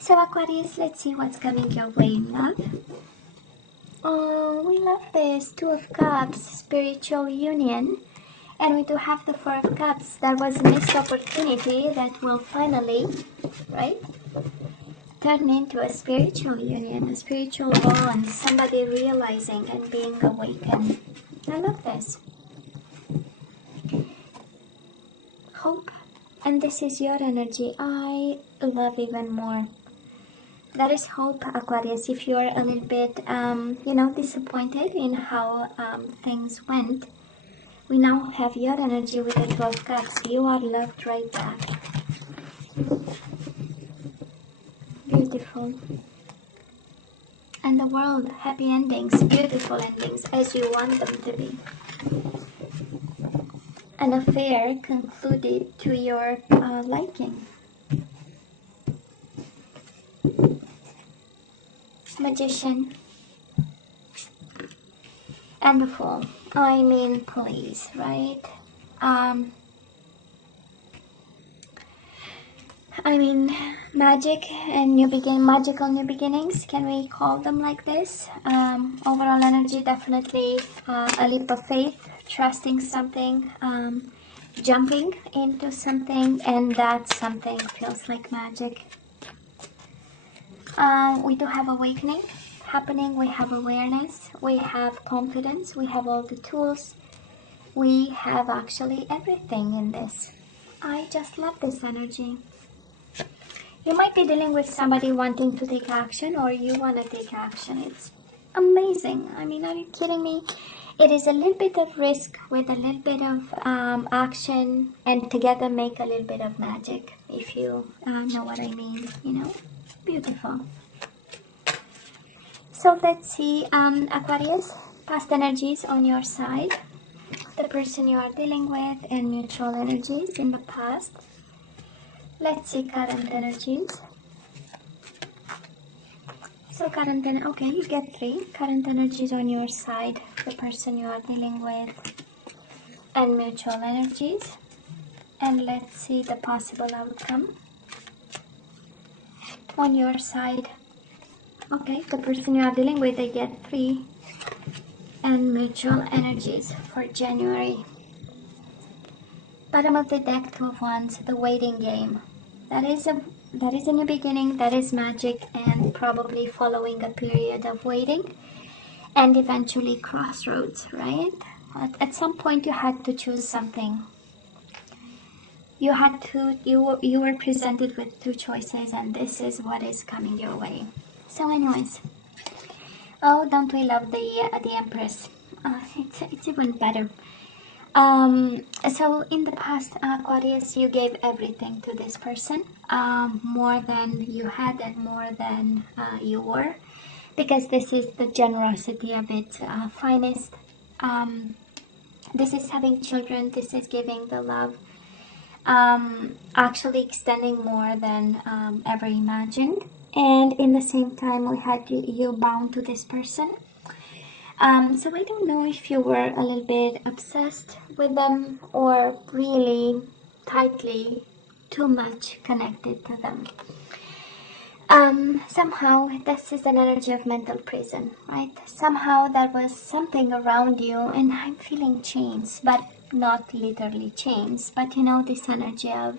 So Aquarius, let's see what's coming your way in love. Oh, we love this. Two of Cups, spiritual union. And we do have the Four of Cups. There was a missed opportunity that will finally, right, turn into a spiritual union, a spiritual bond, somebody realizing and being awakened. I love this. Hope. And this is your energy. I love even more. That is hope, Aquarius. If you're a little bit, disappointed in how things went, we now have your energy with the 12 Cups. You are loved right back. Beautiful. And the world, happy endings, beautiful endings, as you want them to be. An affair concluded to your liking. Magician. And the Fool. I mean, please, right? Magic and magical new beginnings. Can we call them like this? Overall energy, definitely a leap of faith, trusting something, jumping into something, and that something feels like magic. We do have awakening happening. We have awareness. We have confidence. We have all the tools. We have actually everything in this. I just love this energy. You might be dealing with somebody wanting to take action, or you want to take action. It's amazing. I mean, are you kidding me? It is a little bit of risk with a little bit of action, and together make a little bit of magic, if you know what I mean, you know? Beautiful. So let's see, Aquarius, past energies on your side, the person you are dealing with, and mutual energies in the past. Let's see current energies. So current, okay, you get 3 current energies on your side, the person you are dealing with, and mutual energies. And let's see the possible outcome on your side. Okay, the person you are dealing with, they get 3, and mutual energies for January. Bottom of the deck, 2 of Wands, the waiting game. That is a new beginning, that is magic, and probably following a period of waiting and eventually crossroads, right? At some point you had to choose something. You were presented with 2 choices, and this is what is coming your way. So anyways, oh, don't we love the Empress? It's even better. So in the past, Aquarius, you gave everything to this person, more than you had and more than you were, because this is the generosity of its finest. This is having children, this is giving the love, actually extending more than ever imagined. And in the same time, we had you bound to this person. So I don't know if you were a little bit obsessed with them, or really tightly, too much connected to them. Somehow this is an energy of mental prison, right? Somehow there was something around you, and I'm feeling chains, but not literally chains, but you know, this energy of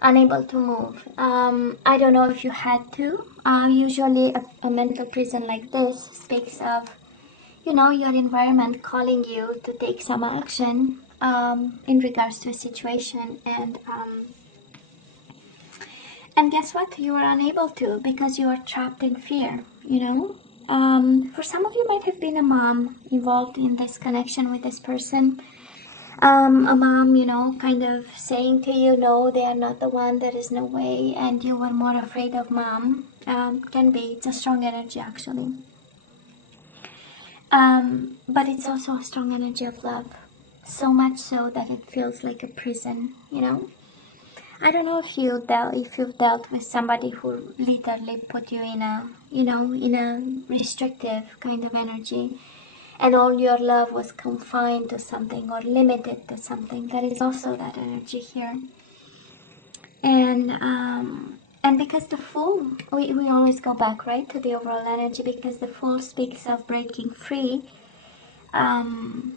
unable to move. I don't know if you had to. Usually a mental prison like this speaks of, you know, your environment calling you to take some action in regards to a situation, and guess what? You are unable to, because you are trapped in fear, you know. For some of you might have been a mom involved in this connection with this person. A mom, you know, kind of saying to you, no, they are not the one, there is no way, and you were more afraid of mom. Can be, it's a strong energy actually. But it's also a strong energy of love, so much so that it feels like a prison, you know. I don't know if you've dealt with somebody who literally put you in a, you know, in a restrictive kind of energy, and all your love was confined to something or limited to something. That is also that energy here. And And because the Fool, we always go back, right, to the overall energy, because the Fool speaks of breaking free, and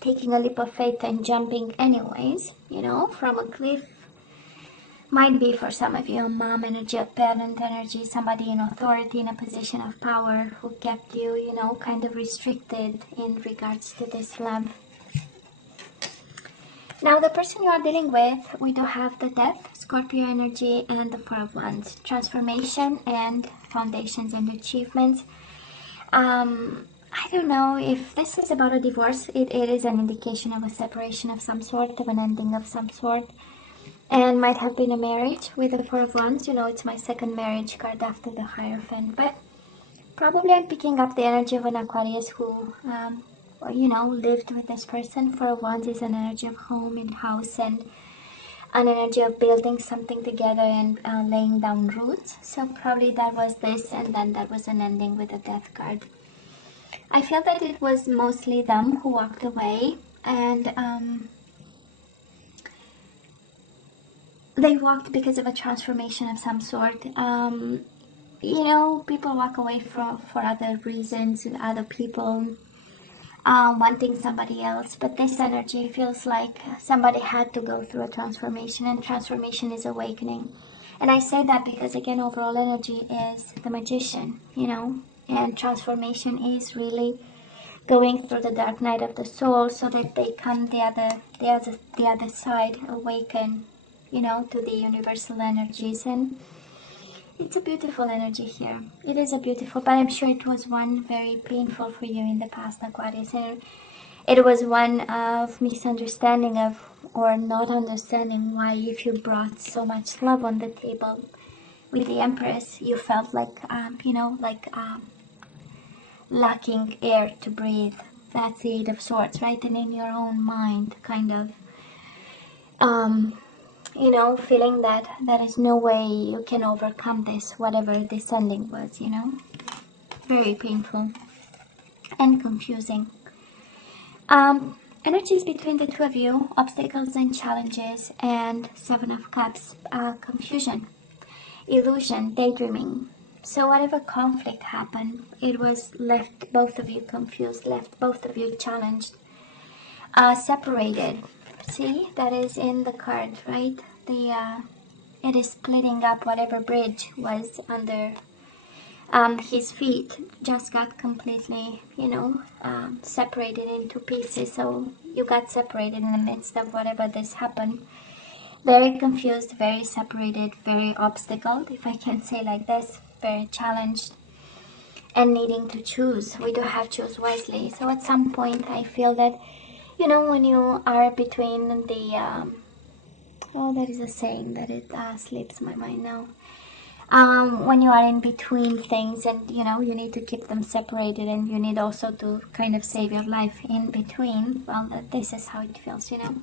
taking a leap of faith and jumping anyways, you know, from a cliff. Might be for some of you a mom energy, a parent energy, somebody in authority, in a position of power who kept you, you know, kind of restricted in regards to this love. Now, the person you are dealing with, we do have the Death, Scorpio energy, and the Four of Wands, transformation and foundations and achievements. I don't know if this is about a divorce. It is an indication of a separation of some sort, of an ending of some sort. And might have been a marriage with the Four of Wands. You know, it's my second marriage card after the Hierophant. But probably I'm picking up the energy of an Aquarius who, you know, lived with this person. Four of Wands is an energy of home and house, and an energy of building something together and laying down roots. So probably that was this, and then that was an ending with a Death card. I feel that it was mostly them who walked away, and they walked because of a transformation of some sort. You know, people walk away for other reasons, and other people wanting somebody else, but this energy feels like somebody had to go through a transformation, and transformation is awakening. And I say that because, again, overall energy is the Magician, you know, and transformation is really going through the dark night of the soul so that they come the other side, awaken, you know, to the universal energies. And it's a beautiful energy here. It is a beautiful, but I'm sure it was one very painful for you in the past, Aquarius. And it was one of misunderstanding of, or not understanding why, if you brought so much love on the table with the Empress, you felt like, you know, like lacking air to breathe. That's the Eight of Swords, right? And in your own mind, kind of, you know, feeling that there is no way you can overcome this, whatever this ending was, you know. Very painful and confusing. Energies between the two of you, obstacles and challenges, and Seven of Cups, confusion, illusion, daydreaming. So whatever conflict happened, it was left both of you confused, left both of you challenged, separated. See, that is in the card, right? It is splitting up. Whatever bridge was under his feet just got completely, you know, separated into pieces. So you got separated in the midst of whatever this happened. Very confused, very separated, very obstacled, if I can say like this, very challenged, and needing to choose. We do have choose wisely. So at some point I feel that, you know, when you are between the, oh, that is a saying that it slips my mind now. When you are in between things, and you know, you need to keep them separated, and you need also to kind of save your life in between. Well, this is how it feels, you know.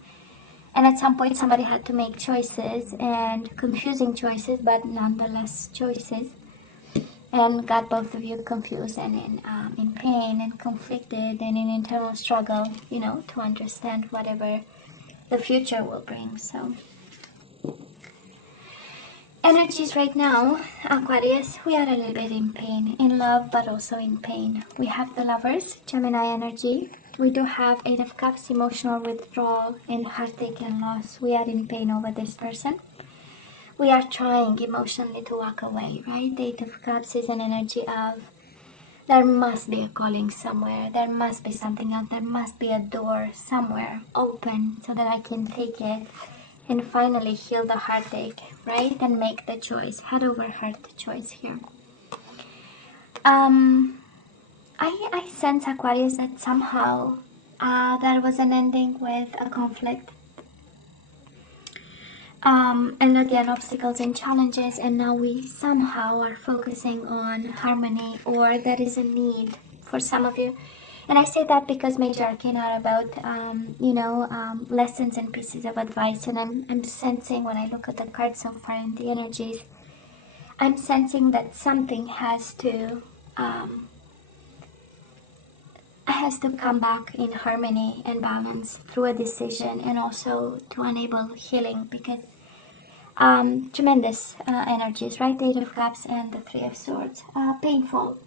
And at some point somebody had to make choices, and confusing choices, but nonetheless choices, and got both of you confused and in pain and conflicted and in internal struggle, you know, to understand whatever the future will bring. So energies right now, Aquarius, we are a little bit in pain, in love, but also in pain. We have the Lovers, Gemini energy. We do have Eight of Cups, emotional withdrawal and heartache and loss. We are in pain over this person. We are trying emotionally to walk away, right? The Eight of Cups is an energy of, there must be a calling somewhere. There must be something else. There must be a door somewhere open so that I can take it and finally heal the heartache, right? And make the choice, head over heart choice here. I sense, Aquarius, that somehow there was an ending with a conflict. And again, obstacles and challenges, and now we somehow are focusing on harmony, or there is a need for some of you. And I say that because Major Arcana are about, you know, lessons and pieces of advice. And I'm sensing, when I look at the cards so far in the energies, I'm sensing that something has to come back in harmony and balance through a decision, and also to enable healing, because Tremendous energies, right? Eight of Cups and the Three of Swords. Painful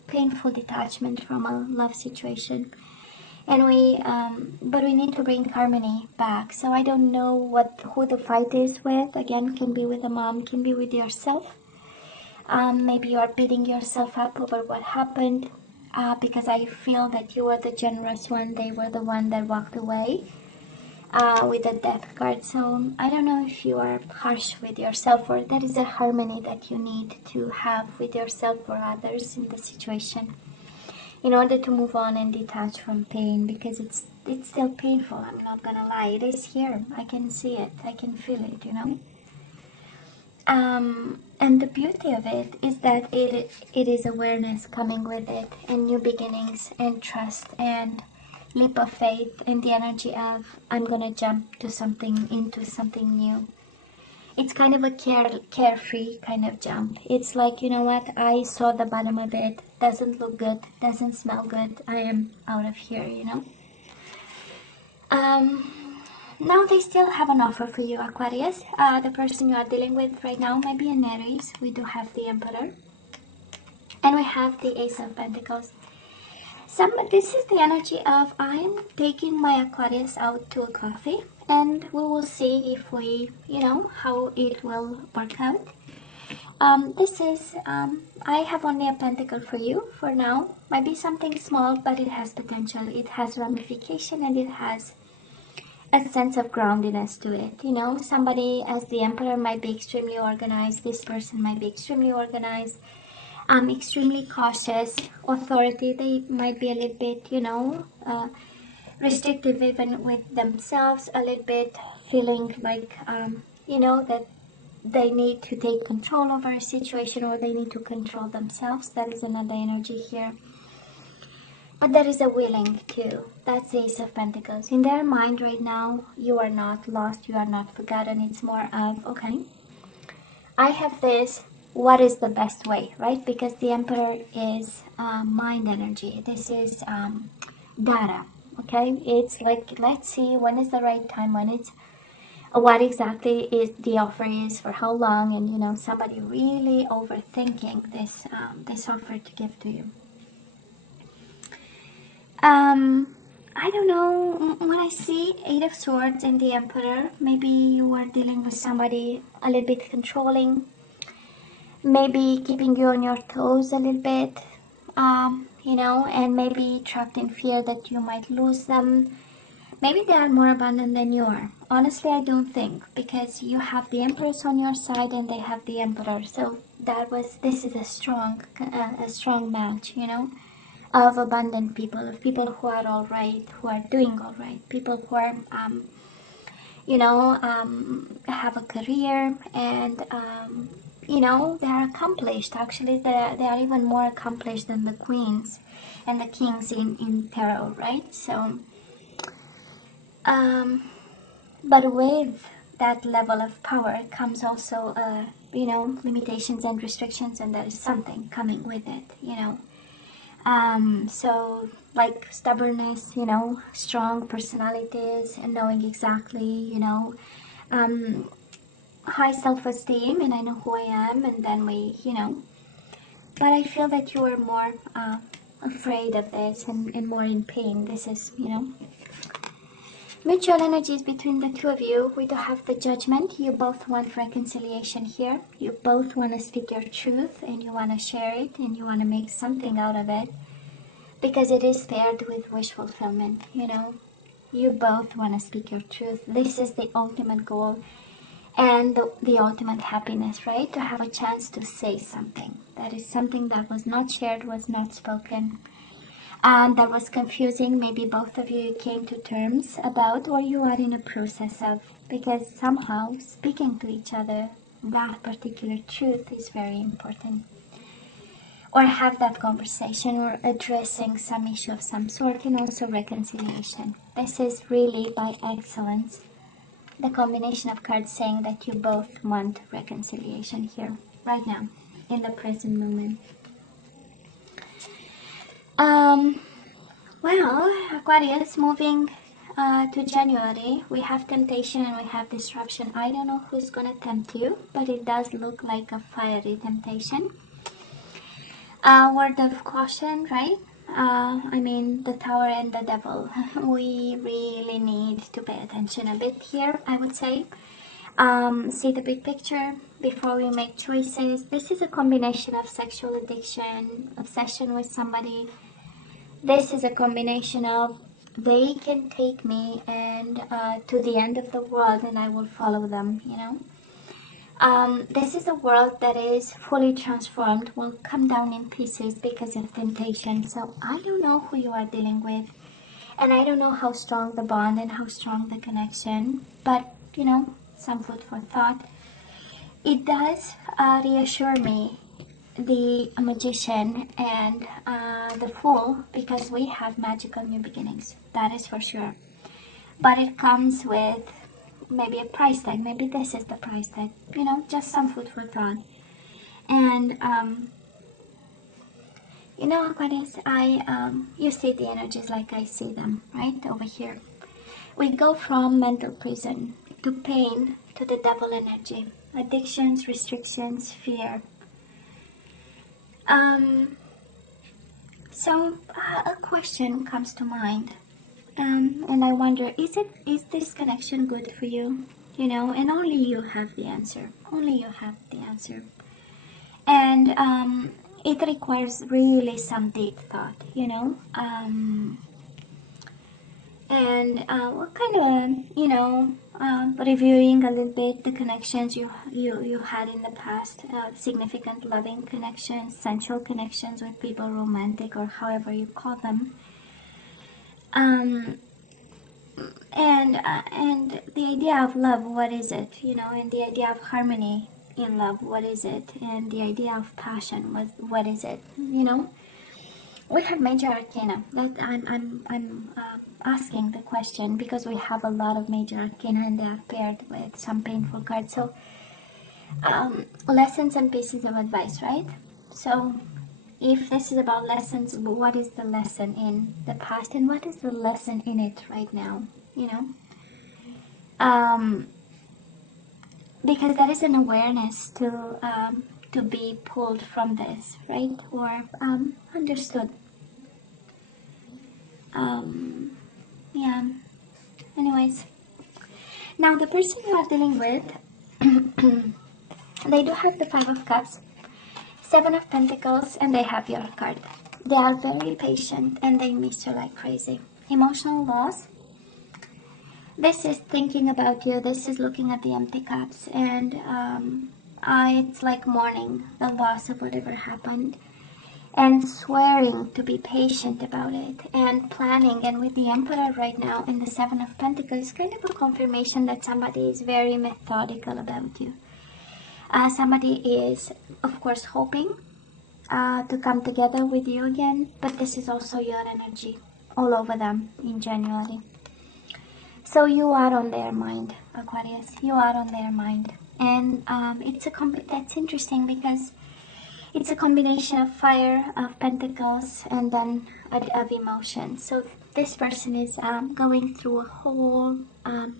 detachment from a love situation. And but we need to bring harmony back. So I don't know who the fight is with. Again, can be with a mom, can be with yourself. Maybe you are beating yourself up over what happened, because I feel that you were the generous one. They were the one that walked away with the Death card. So I don't know if you are harsh with yourself, or that is a harmony that you need to have with yourself or others in the situation, in order to move on and detach from pain, because it's still painful. I'm not gonna lie, it is here. I can see it, I can feel it, you know. And the beauty of it is that it is awareness coming with it, and new beginnings, and trust, and leap of faith, and the energy of I'm gonna jump to something, into something new. It's kind of a carefree kind of jump. It's like, you know what, I saw the bottom of it, doesn't look good, doesn't smell good, I am out of here, you know. Now they still have an offer for you, Aquarius. The person you are dealing with right now might be an Aries. We do have the Emperor, and we have the Ace of Pentacles. This is the energy of I'm taking my Aquarius out to a coffee, and we will see if we, you know, how it will work out. I have only a pentacle for you for now. Might be something small, but it has potential. It has ramification, and it has a sense of groundedness to it. You know, somebody as the Emperor might be extremely organized. This person might be extremely organized, extremely cautious. Authority, they might be a little bit, you know, restrictive even with themselves, a little bit feeling like, you know, that they need to take control over a situation, or they need to control themselves. That is another energy here. But there is a willing too. That's the Ace of Pentacles. In their mind right now, you are not lost, you are not forgotten. It's more of, okay, I have this, what is the best way, right? Because the Emperor is mind energy. This is data, okay? It's like, let's see when is the right time, when it's what exactly is the offer is, for how long, and you know, somebody really overthinking this offer to give to you. I don't know, when I see Eight of Swords and the Emperor, maybe you are dealing with somebody a little bit controlling, maybe keeping you on your toes a little bit, you know, and maybe trapped in fear that you might lose them. Maybe they are more abundant than you are. Honestly, I don't think, because you have the Empress on your side and they have the Emperor. So this is a strong match, you know, of abundant people, of people who are all right, who are doing all right, people who are, you know, have a career, and, you know, they are accomplished. Actually, they are even more accomplished than the queens and the kings in tarot, right? So, but with that level of power comes also, you know, limitations and restrictions, and there is something coming with it, you know. So like stubbornness, you know, strong personalities, and knowing exactly, you know, high self-esteem, and I know who I am, and then you know, but I feel that you are more afraid of this, and more in pain. This is, you know, mutual energies between the two of you. We do have the Judgment. You both want reconciliation here. You both want to speak your truth, and you want to share it, and you want to make something out of it, because it is paired with wish fulfillment, you know. You both want to speak your truth. This is the ultimate goal, and the ultimate happiness, right? To have a chance to say something. That is something that was not shared, was not spoken, and that was confusing. Maybe both of you came to terms about, or you are in a process of, because somehow speaking to each other that particular truth is very important. Or have that conversation, or addressing some issue of some sort, and also reconciliation. This is really by excellence the combination of cards saying that you both want reconciliation here, right now, in the present moment. Well, Aquarius, moving to January, we have temptation and we have disruption. I don't know who's going to tempt you, but it does look like a fiery temptation. Word of caution, right? I mean, the Tower and the Devil. We really need to pay attention a bit here, I would say. See the big picture before we make choices. This is a combination of sexual addiction, obsession with somebody. This is a combination of they can take me and to the end of the world and I will follow them, you know. This is a world that is fully transformed, will come down in pieces because of temptation. So I don't know who you are dealing with, and I don't know how strong the bond and how strong the connection, but you know, some food for thought. It does reassure me, the Magician and the Fool, because we have magical new beginnings, that is for sure. But it comes with maybe a price tag. Maybe this is the price tag, you know, just some food for thought. And you know, Aquarius, you see the energies like I see them, right over here. We go from mental prison to pain to the devil energy, addictions, restrictions, fear. So a question comes to mind, and I wonder, is this connection good for you? You know, and only you have the answer. Only you have the answer. And it requires really some deep thought, you know. What kind of, you know, reviewing a little bit the connections you had in the past, significant loving connections, sensual connections with people, romantic or however you call them. And the idea of love, what is it, you know, and the idea of harmony in love, what is it, and the idea of passion, what is it, you know. We have major arcana. That I'm asking the question because we have a lot of major arcana and they are paired with some painful cards. So lessons and pieces of advice, right? So if this is about lessons, what is the lesson in the past and what is the lesson in it right now, you know? Because there is an awareness to be pulled from this, right? Or understood. Yeah. Anyways, now the person you are dealing with, they do have the Five of Cups, Seven of Pentacles, and they have your card. They are very patient and they miss you like crazy. Emotional loss. This is thinking about you. This is looking at the empty cups, and it's like mourning the loss of whatever happened, and swearing to be patient about it, and planning. And with the Emperor right now and the Seven of Pentacles, kind of a confirmation that somebody is very methodical about you. Somebody is, of course, hoping to come together with you again, but this is also your energy all over them in January. So you are on their mind, Aquarius. You are on their mind. And that's interesting because it's a combination of fire, of pentacles, and then of emotion. So this person is going through a whole, I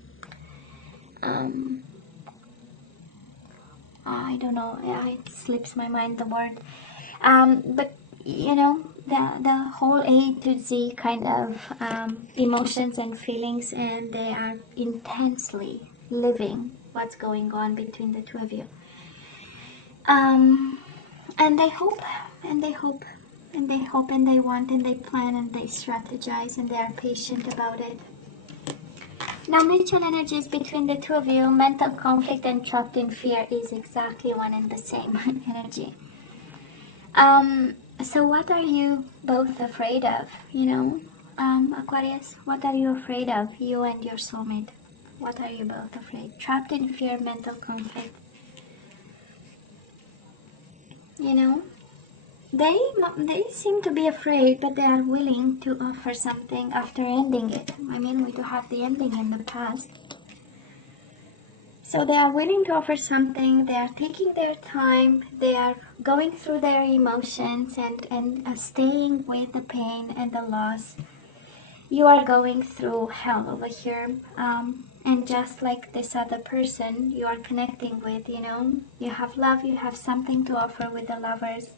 don't know, it slips my mind the word. But you know, the whole A to Z kind of emotions and feelings, and they are intensely living what's going on between the two of you. And they hope, and they hope, and they hope, and they want, and they plan, and they strategize, and they are patient about it. Now, mutual energies between the two of you, mental conflict and trapped in fear is exactly one and the same energy. So what are you both afraid of, you know, Aquarius? What are you afraid of, you and your soulmate? What are you both afraid? Trapped in fear, mental conflict. You know, they seem to be afraid, but they are willing to offer something after ending it. I mean, we do have the ending in the past. So they are willing to offer something, they are taking their time, they are going through their emotions and staying with the pain and the loss. You are going through hell over here. And just like this other person you are connecting with, you know, you have love, you have something to offer with the lovers.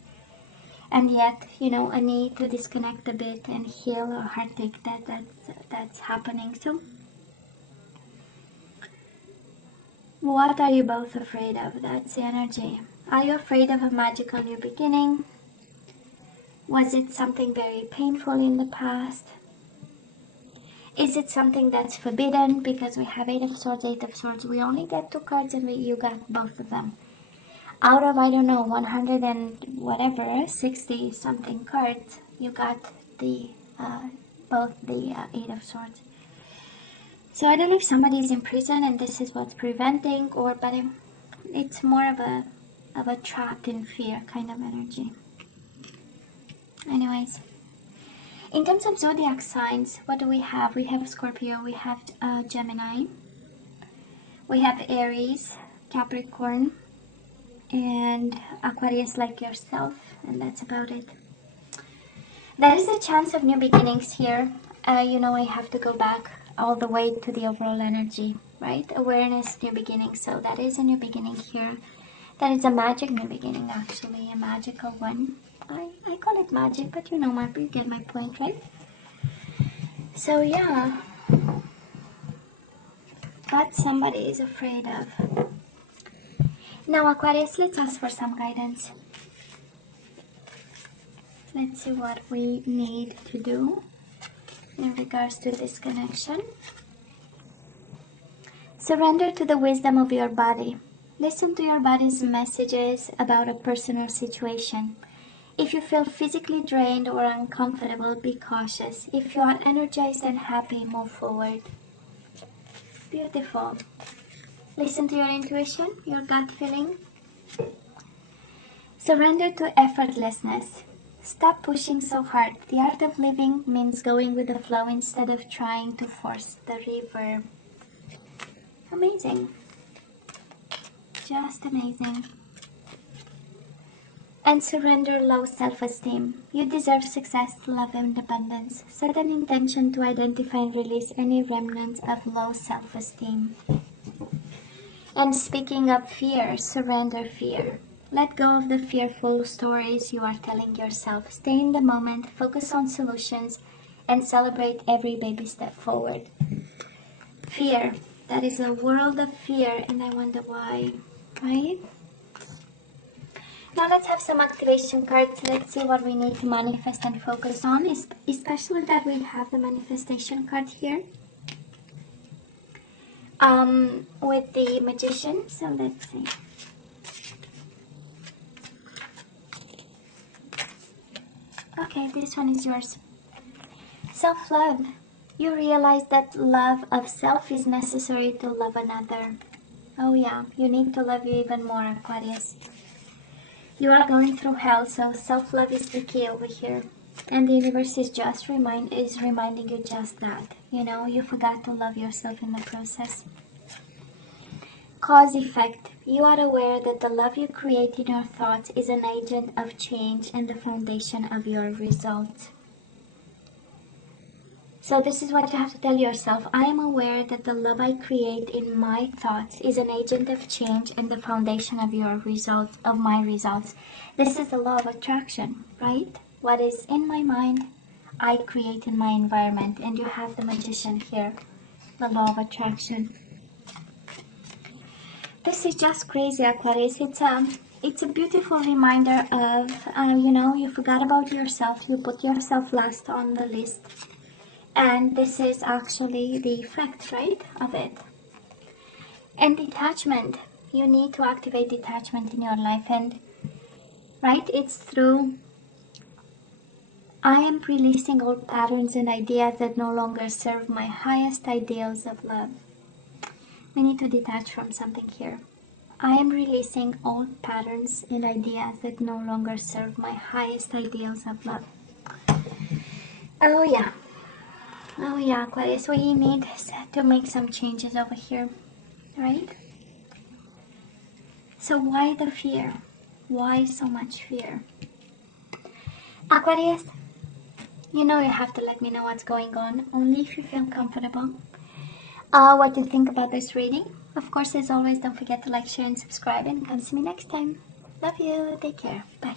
And yet, you know, a need to disconnect a bit and heal a heartache that's happening. So what are you both afraid of? That's the energy. Are you afraid of a magical new beginning? Was it something very painful in the past? Is it something that's forbidden? Because we have Eight of Swords, Eight of Swords. We only get 2 cards and you got both of them. Out of, I don't know, 100 and whatever, 60 something cards, you got the both the Eight of Swords. So I don't know if somebody is in prison and this is what's preventing, or but it's more of a trapped in fear kind of energy. Anyways, in terms of zodiac signs, what do we have? We have Scorpio, we have Gemini, we have Aries, Capricorn, and Aquarius like yourself, and that's about it. There is a chance of new beginnings here. You know, I have to go back all the way to the overall energy, right? Awareness, new beginning. So that is a new beginning here. That is a magic new beginning, actually, a magical one. I call it magic, but you know, you get my point, right? So yeah, that somebody is afraid of. Now, Aquarius, let's ask for some guidance. Let's see what we need to do in regards to this connection. Surrender to the wisdom of your body. Listen to your body's messages about a personal situation. If you feel physically drained or uncomfortable, be cautious. If you are energized and happy, move forward. Beautiful. Listen to your intuition, your gut feeling. Surrender to effortlessness. Stop pushing so hard. The art of living means going with the flow instead of trying to force the river. Amazing. Just amazing. And surrender low self-esteem. You deserve success, love, and abundance. Set an intention to identify and release any remnants of low self-esteem. And speaking of fear, surrender fear. Let go of the fearful stories you are telling yourself. Stay in the moment, focus on solutions, and celebrate every baby step forward. Fear. That is a world of fear, and I wonder why, right? Now let's have some activation cards. Let's see what we need to manifest and focus on, especially that we have the manifestation card here. With the Magician. So let's see. Okay, this one is yours. Self-love. You realize that love of self is necessary to love another. Oh yeah, you need to love you even more, Aquarius. You are going through hell, so self-love is the key over here. And the universe is just reminding you just that. You know, you forgot to love yourself in the process. Cause effect. You are aware that the love you create in your thoughts is an agent of change and the foundation of your results. So this is what you have to tell yourself. I am aware that the love I create in my thoughts is an agent of change and the foundation of your results, of my results. This is the law of attraction, right? What is in my mind, I create in my environment. And you have the Magician here, the law of attraction. This is just crazy, Aquarius. It's a beautiful reminder of, you know, you forgot about yourself. You put yourself last on the list. And this is actually the effect, right, of it. And detachment. You need to activate detachment in your life. And, right, it's through, I am releasing old patterns and ideas that no longer serve my highest ideals of love. We need to detach from something here. I am releasing old patterns and ideas that no longer serve my highest ideals of love. Oh yeah. Oh yeah, Aquarius, we need to make some changes over here, right? So why the fear? Why so much fear? Aquarius, You know you have to let me know what's going on, only if you feel comfortable. What you think about this reading. Of course, as always, don't forget to like, share, and subscribe, and come see me next time. Love you. Take care. Bye.